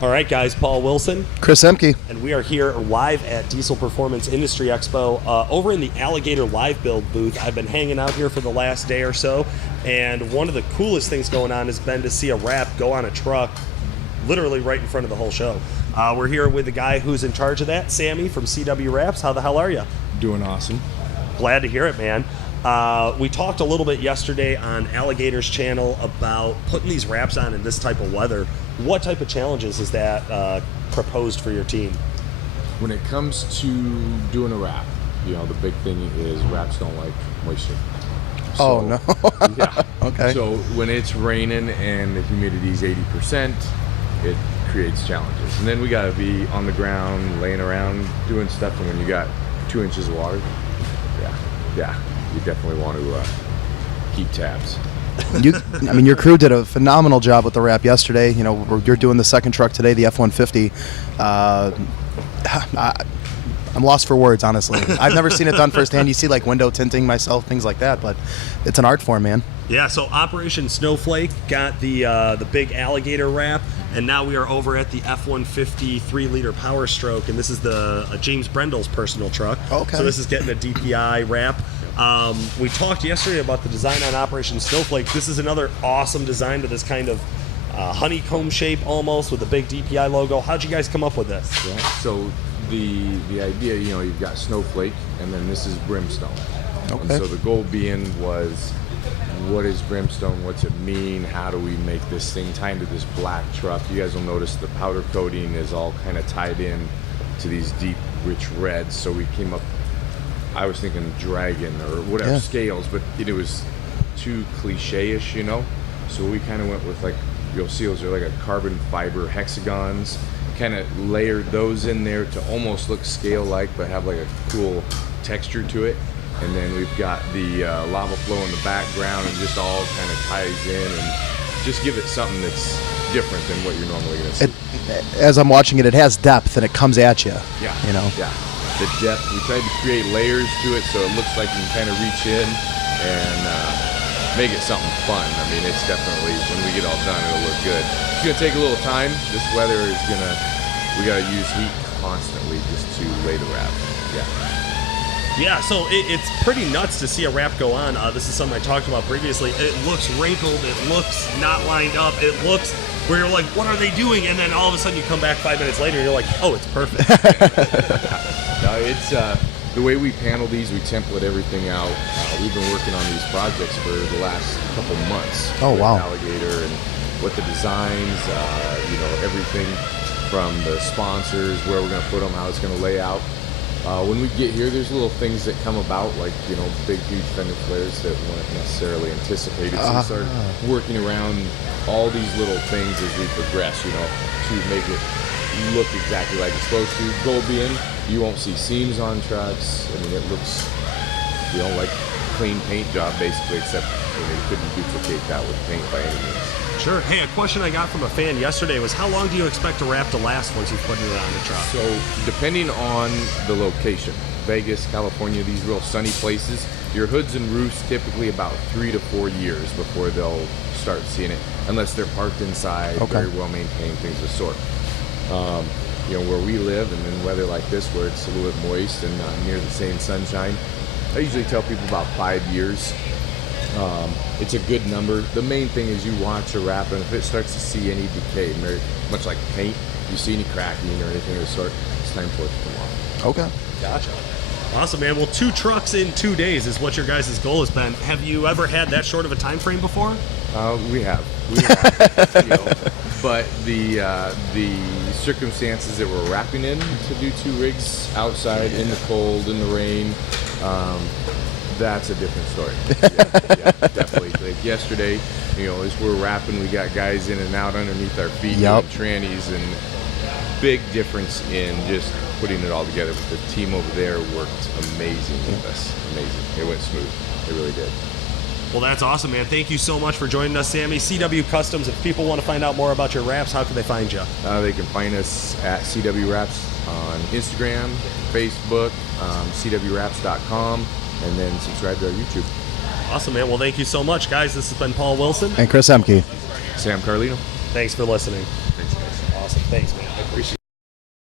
All right, guys, Paul Wilson. Chris Emke. And we are here live at Diesel Performance Industry Expo over in the Alligator Live Build booth. I've been hanging out here for the last day or so, and one of the coolest things going on has been to see a wrap go on a truck literally right in front of the whole show. We're here with the guy who's in charge of that, Sammy from CW Wraps. How the hell are you? Doing awesome. Glad to hear it, man. We talked a little bit yesterday on Alligator's channel about putting these wraps on in this type of weather. What type of challenges is that proposed for your team? When it comes to doing a wrap, the big thing is wraps don't like moisture. Oh, no. Yeah. Okay. So when it's raining and the humidity is 80%, it creates challenges. And then we got to be on the ground, laying around, doing stuff. And when you got 2 inches of water, yeah, you definitely want to keep tabs. Your crew did a phenomenal job with the wrap yesterday. You're doing the second truck today, the F-150. I'm lost for words, honestly. I've never seen it done firsthand. You see like window tinting myself, things like that, but it's an art form, man. Yeah, so Operation Snowflake got the big Alligator wrap, and now we are over at the F-150 3-liter Power Stroke, and this is James Brendel's personal truck. Okay. So this is getting a DPI wrap. We talked yesterday about the design on Operation Snowflake. This is another awesome design to this kind of honeycomb shape almost with a big DPI logo. How'd you guys come up with this? Yeah. So the idea, you've got Snowflake, and then this is Brimstone. Okay. And so the goal being was, what is Brimstone? What's it mean? How do we make this thing tie into this black truck? You guys will notice the powder coating is all kind of tied in to these deep, rich reds. So we came up, I was thinking dragon or whatever, scales, but it was too cliche-ish, So we kind of went with you'll see those are like a carbon fiber hexagons, kind of layered those in there to almost look scale-like, but have like a cool texture to it. And then we've got the lava flow in the background, and just all kind of ties in and just give it something that's different than what you're normally going to see. As I'm watching it, it has depth and it comes at you. Yeah. Yeah. The depth, we tried to create layers to it so it looks like you can kind of reach in and make it something fun. It's definitely, when we get all done, it'll look good. It's going to take a little time. This weather is we got to use heat constantly just to lay the wrap. Yeah, so it's pretty nuts to see a wrap go on. This is something I talked about previously. It looks wrinkled. It looks not lined up. It looks where you're like, what are they doing? And then all of a sudden you come back 5 minutes later and you're like, oh, it's perfect. No, it's the way we panel these, we template everything out. We've been working on these projects for the last couple months. Oh, wow. Alligator, and what the designs, everything from the sponsors, where we're going to put them, how it's going to lay out. When we get here, there's little things that come about, like, big, huge fender flares that weren't necessarily anticipated. So we started working around all these little things as we progress, to make it look exactly like it's supposed to. Goal being, you won't see seams on trucks. It looks, like clean paint job, basically, except you couldn't duplicate that with paint by any means. Sure. Hey, a question I got from a fan yesterday was, how long do you expect a wrap to last once you put it on the truck? So, depending on the location, Vegas, California, these real sunny places, your hoods and roofs typically about 3 to 4 years before they'll start seeing it, unless they're parked inside, very well maintained, things of the sort. Where we live, and in weather like this where it's a little bit moist and not near the same sunshine, I usually tell people about 5 years. It's a good number. The main thing is you watch a wrap, and if it starts to see any decay, very much like paint, you see any cracking or anything of the sort, it's time for it to come off. Okay. Gotcha. Awesome, man. Well, 2 trucks in 2 days is what your guys' goal has been. Have you ever had that short of a time frame before? We have. But the circumstances that we're wrapping in to do 2 rigs outside in the cold, in the rain, that's a different story. Yeah, definitely. Like yesterday, as we're wrapping, we got guys in and out underneath our feet, doing trannies, and big difference in just putting it all together. But the team over there worked amazing with us. Amazing. It went smooth. It really did. Well, that's awesome, man. Thank you so much for joining us, Sammy. CW Customs, if people want to find out more about your wraps, how can they find you? They can find us at CW Wraps on Instagram, Facebook, CWWraps.com, and then subscribe to our YouTube. Awesome, man. Well, thank you so much, guys. This has been Paul Wilson. And Chris Emke. Sam Carlino. Thanks for listening. Thanks, guys. awesome. Thanks, man. I appreciate it.